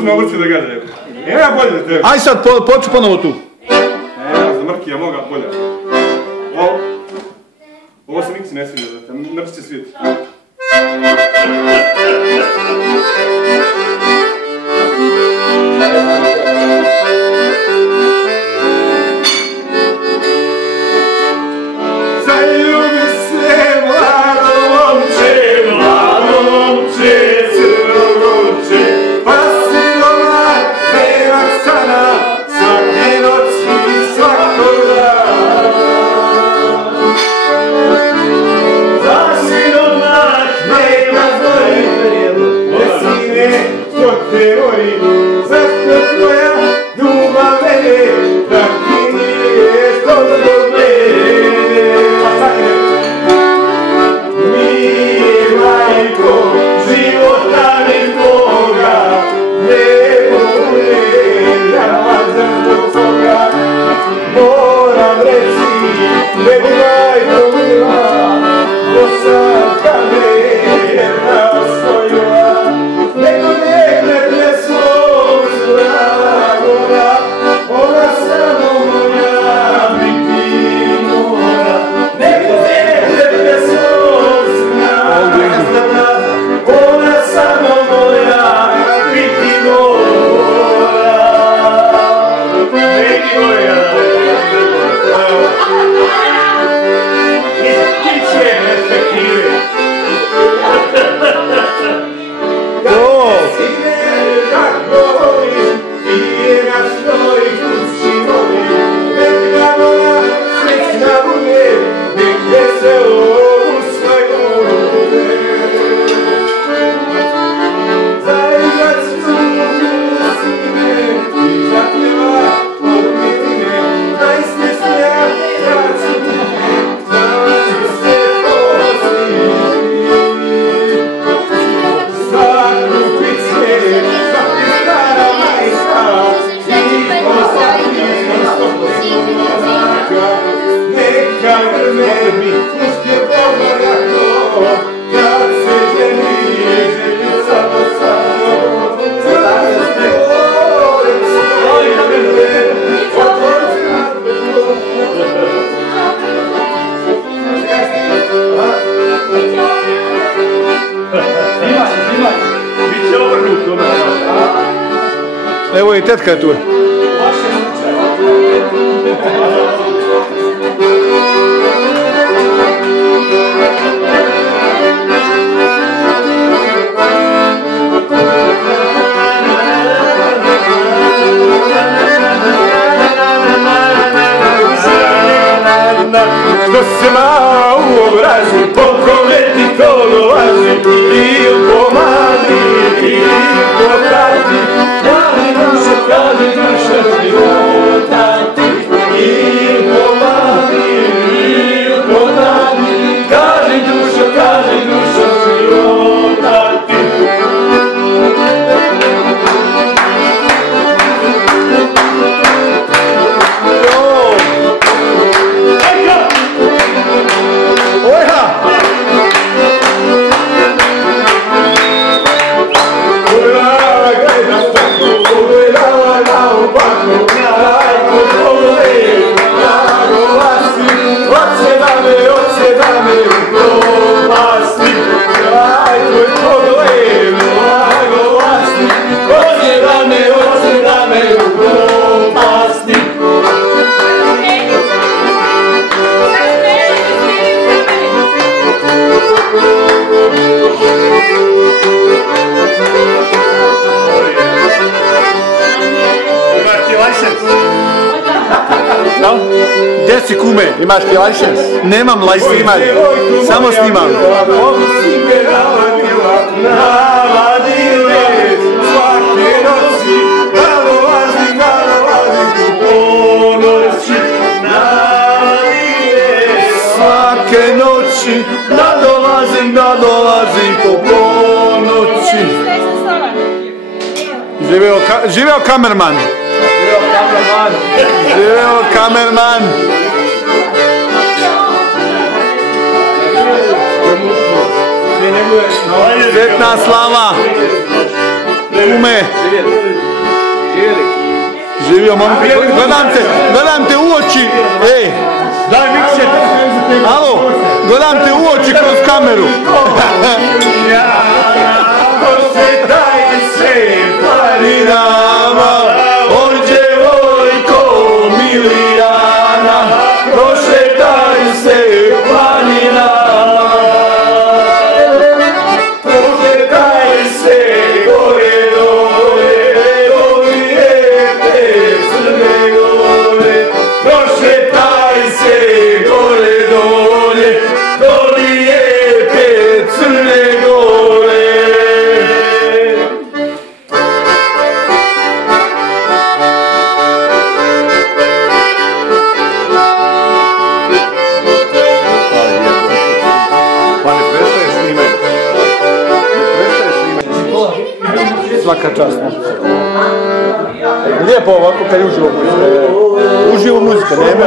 su na ulici da gađaju. Ja bolje da tebi. Aj sad, poču ponovo tu. Za Mrkija moga bolja. Ovo se nikci ne sviđa, ne će se svidjeti. Zaljubi se mlado momče, crno momče, pa silova nema sana, svake noći i svakog dana. Zašinomak nema zori, ne sine što te voli, zašto tvoja ljubav mene, da ti nije što do mene. Nije majko, života ni Boga, ne bude ja zbog toga. Moram reći, baby majko mila, do sad kad me jedna svojila, neko ne glede svog zdragora, ona samo moja biti mora. Neko ne glede svog zdragora, ona samo moja biti mora. Baby moja. Evo i tetka je tu. Što se malo uobrazi, pokoleti to dolazi, i pomadi, i potati, ali duša kaže duša životati, i pomadi, i potati, kaže duša životati. Gdje si kume? Imaš ti license? Nemam license, samo snimam. Svake noći nadolazim po ponoći. Živeo kamerman. Živeo kamerman. Sretna slava. kume. Živio momke, gledam te u oči, ej. Daj mikse. Alo, gledam te u oči kroz kameru. Prošetaj se planinama, oj djevojko Milijana, prošetaj se planinama. Prošetaj se gore dole, dovijete Crne Gore. Prošetaj se gore dole, dovijete Crne Gore. Svaka čast. Lijepo ovako kad je uživo muzika. Uživo muzika, nema.